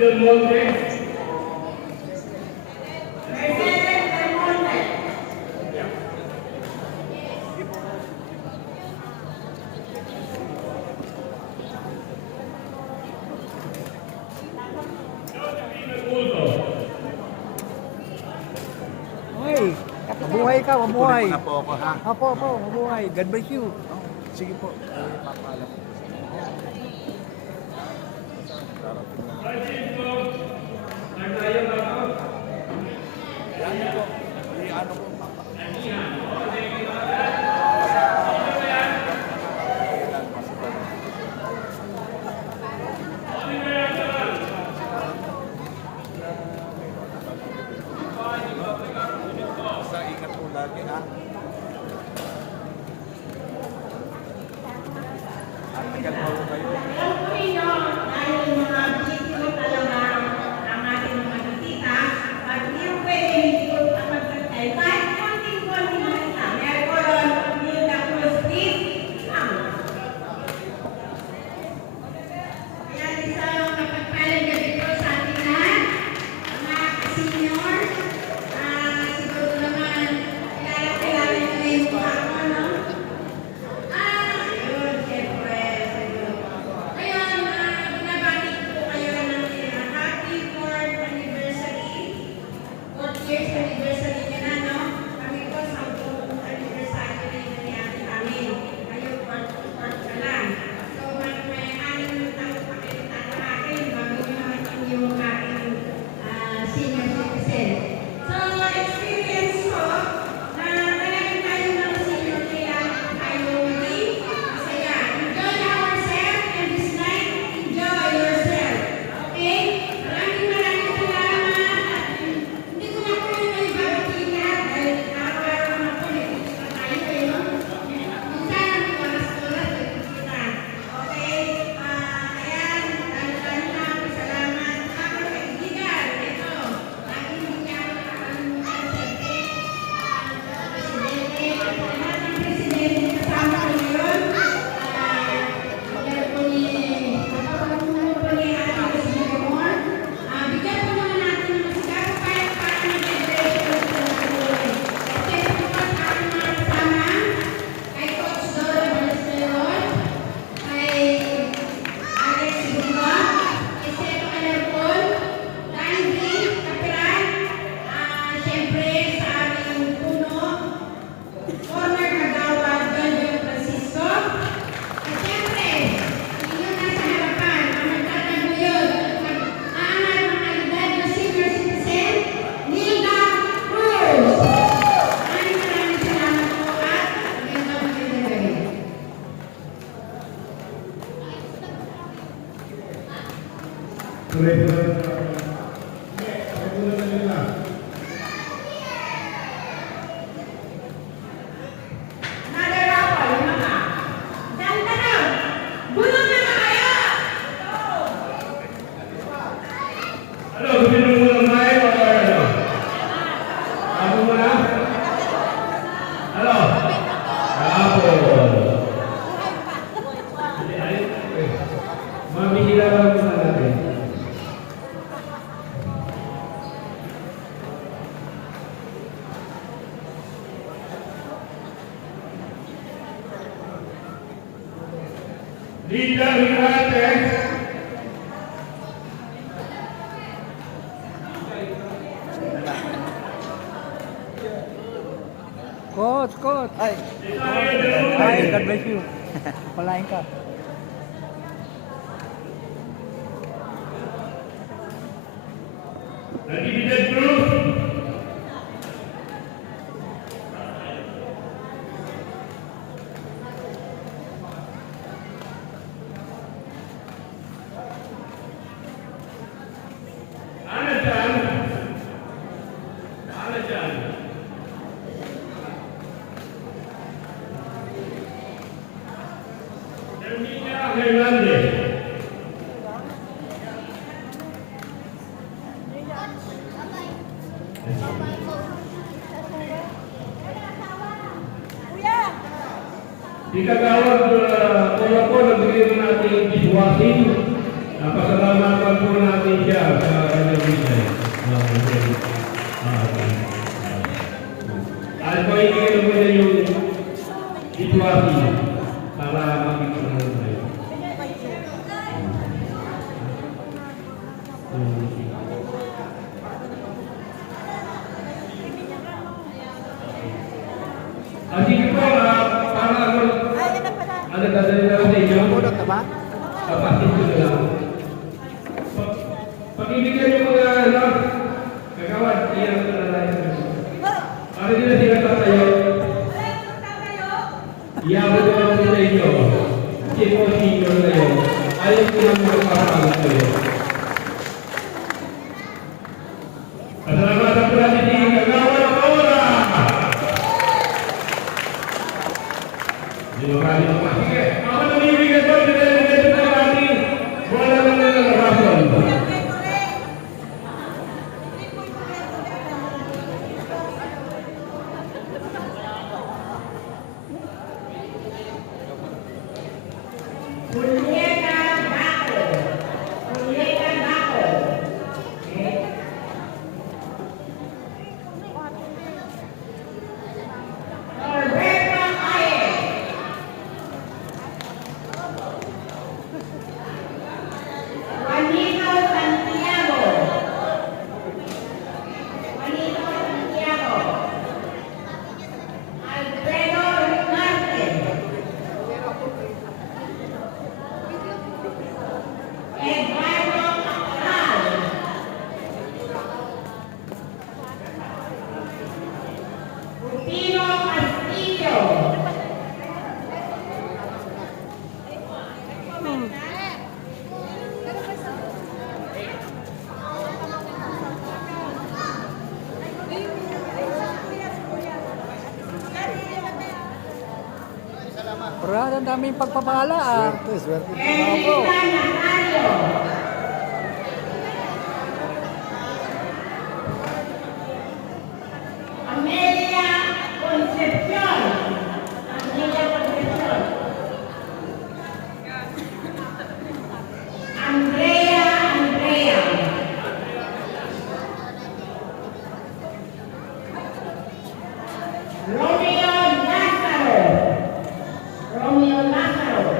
Del Monte. Hoy, mabuhay ka, mabuhay. Kunin mo na po ako, ha? Opo, mabuhay. God bless you. Sige po. Papaalam po. Francisco, naglayang ako. Yan po. Ano po? Basta ingat po lagi, ha? At tagal po kayo. Leader United. Coach. Ay, God bless you. Palain ka. Nagibigay group. Ermita Hernandez. Ikagawad kuya po, nagbigay mo natin dishwashing. Pasalamatan po natin siya sa kanyang business. At po, ibigay mo niya yung dishwashing para makikita na tayo. Sige po, para ano dadalhin na sa inyo? Pulot na ba? Papasin ko na lang. Pag-ibigyan yung mga ano, kagawad, iyan ko na lang. Para din na sila tatayo. Iyabot ko lang sa inyo. Kasi po senior na yun. Ayaw ko lang magpapalit kayo. Pasalamatan po natin si Kagawad Paula! Di ba kali mo? Sige, ako namimigay po, dinalagay po natin. Wala lang na narason. Brad, ang daming pagpapala ah. Swerte. Opo. Amelia Concepcion. Amelia Concepcion. Andrea. Romeo Lazaro.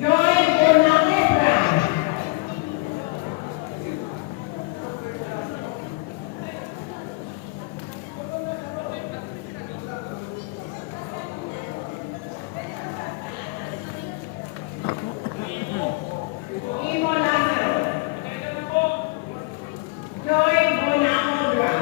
Joy Bonavera. Imo Lazaro. Joy Bonavera.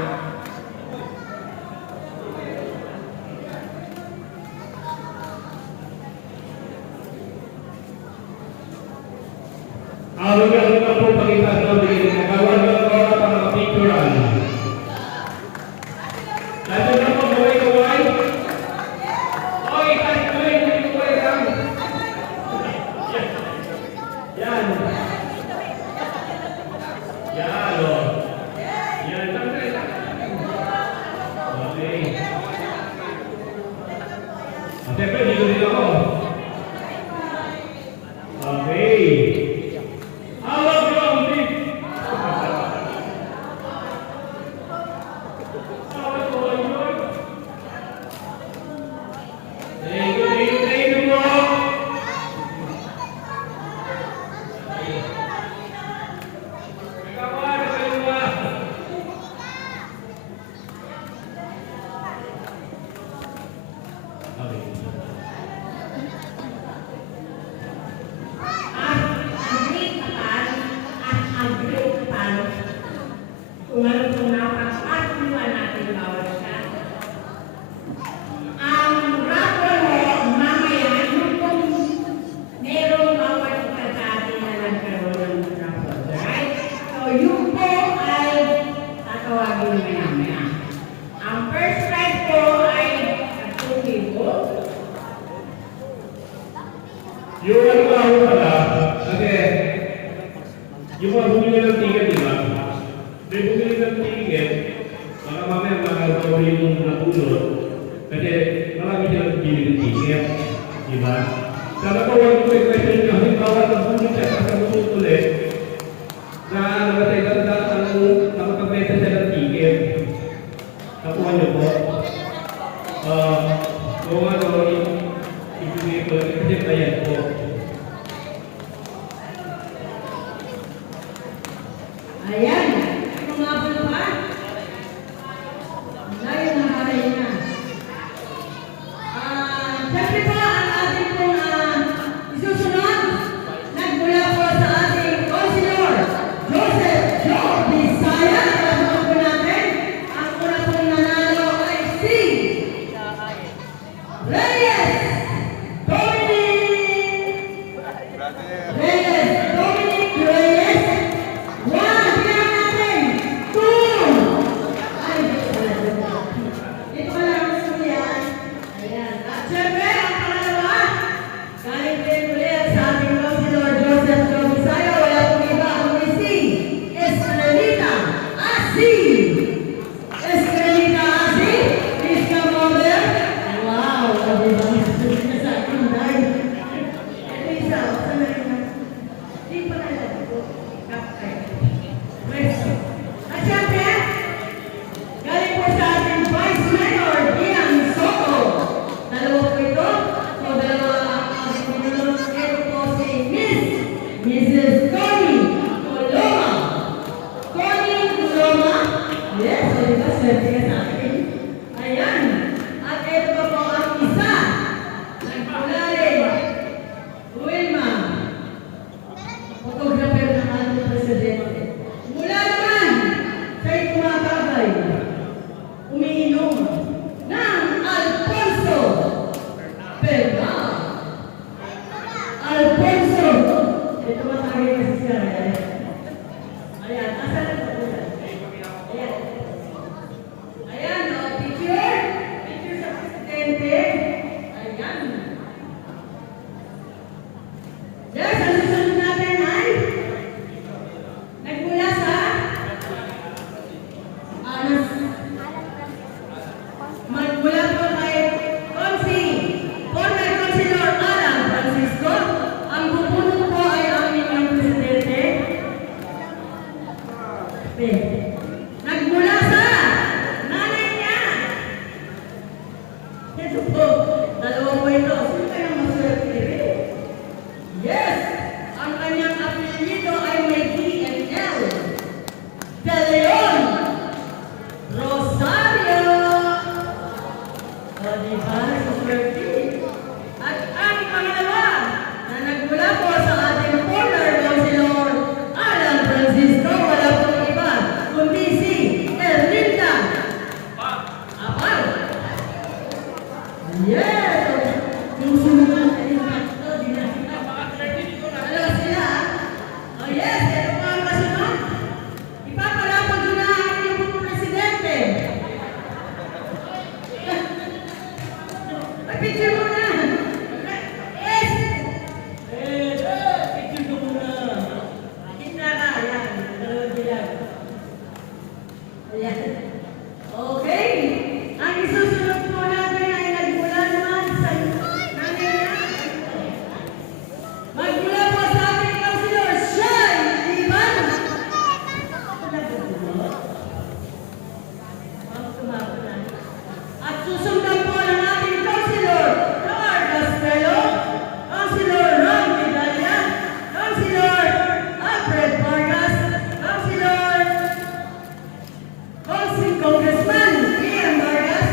Hanggang na po pagkitas ng bigay na kawan ng oras para mapicturan. Nandun na po, kaway. Oy, kahit kaway, hindi kaway lang. Yan. Yan, o. Yan, sandali. Okay. Siyempre, dito din ako. Okay. Hawak nyo ang big. Hawak ko ang yun. Thank you po. Nagkakuha na kayo ba? Okay. Kung ano po napag-atuloy natin bawat siya. Ang rapor mo, mamaya, yung kung merong bawat isa sa atin na nagkaroon ng rapor, right? So, yun po ay tatawagin mo yan. Umabot pa? Ngayon na karay na. Siyempre po, ang ating pong isusunod, nagmula po sa ating Councilor, Joseph Joe Bisaya. Alam po natin, ang una pong nanalo ay si Reyes Dominic! Brother. Reyes Dominic Reyes! One, tingnan natin! Two! Ay, dito ka lang gusto yan. Ayan. At syempre, ang pangalawa, galing din ulit sa ating Councilor Joseph Joe Bisaya. Wala pong iba kundi si Estelita Asi! Estelita Asi, please come over. Wow! Sabi ba? Susunod na sa akin, dahil. Ito isa, saan na rin na? Di pa na lang ito. Kapay. Pwesto. At syempre, galing po sa ating Vice Mayor, Ian Soto. Dalawa po ito. So, dalawa ang ating pinulong. Ito po si Mrs. Connie Coloma. Connie Coloma. Yes, o diba? Swerte ka sa akin. Ayan. At ito pa po ang isa. Nagmula rin. Wilma. Photographer ng ating presidente. Mula naman sa'y tumatagay, umiinom ng Alfonso Bernal. Alfonso! Eh, tumatagay kasi siya. Ayan, asan na po yan? Ayan. Ayan, o, picture. Picture sa presidente. Ayan. Yes, ang susunod natin ay nagmula sa magmula po kay former Councilor Alan Francisco. Ang pupuno po ay ang inyong presidente. Nagmula sa nanay niya. Ito po, dalawa po ito. Sino kayang maswerte rin? Yes! Ang kanyang apelyido ay may DNL. De Leon Rosario. O, diba? Swerte. At ang pangalawa na nagmula po sa ating former Councilor Alan Francisco, wala pong iba, kundi si Erlinda Apal. Yes! Yung sumunod na yung tatlo, di na sila. Dalawa sila. Oh yes, ito pa ang kasunod. Ipapalapag doon na ang inyong presidente. Ay, picture mo na. Yes! Picture ko muna. Kita ka, ayan. Dalawa sila. Ayan. Okay. Ang isusunod po natin ay nagmula naman sa nanay niya. Magmula po sa ating Councilor Shai Ivan. At susundan po ng ating Councilor Lord Castelo, Councilor Ron Medalla, Councilor Alfred Vargas, Congressman Ian Vargas,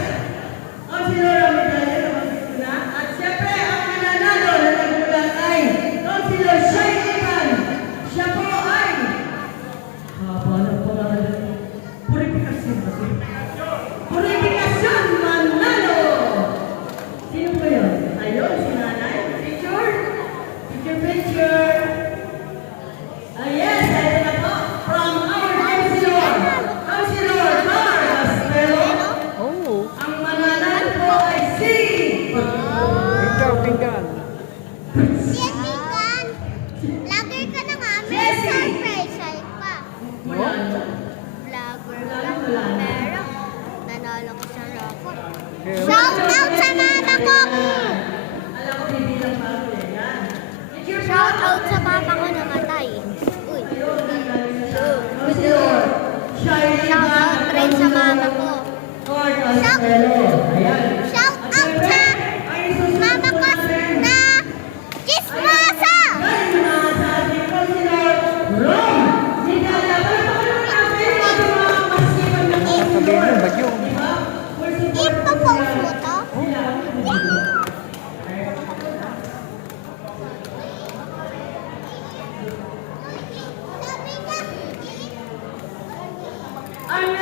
Councilor Ron Medalla na mag-ito na. At siyempre ang mananalo na nagmula ay Councilor Shai Ivan. Siya po ay Purifikasyon Manalo. Sino po yun? Ayun, si nanay. Picture? Picture. Yes, ito na po. From our Councilor Car Castelo. Oh. Ang mananalo po ay si Pinggan. Yan, Mikan. Vlogger ka na nga. May Jessie. surprise sa'yo pa. Manalo. Vlogger Wala ka. na, wala na. Pero, nanalo ko sa Rocco. Shout out sa mama ko! Alam ko, bibilang pa ako eh. Yan. Picture po. Shout out sa papa ko namatay. Uy. Councilor Shai Shout Ivan. out rin sa mama ko. Car Castelo. Ayan. Shout At out syempre, sa ang isusunod mama po ko natin na chismosa! galing na sa ating Councilor Ron Medalla. Palapakalan natin ang mga Ang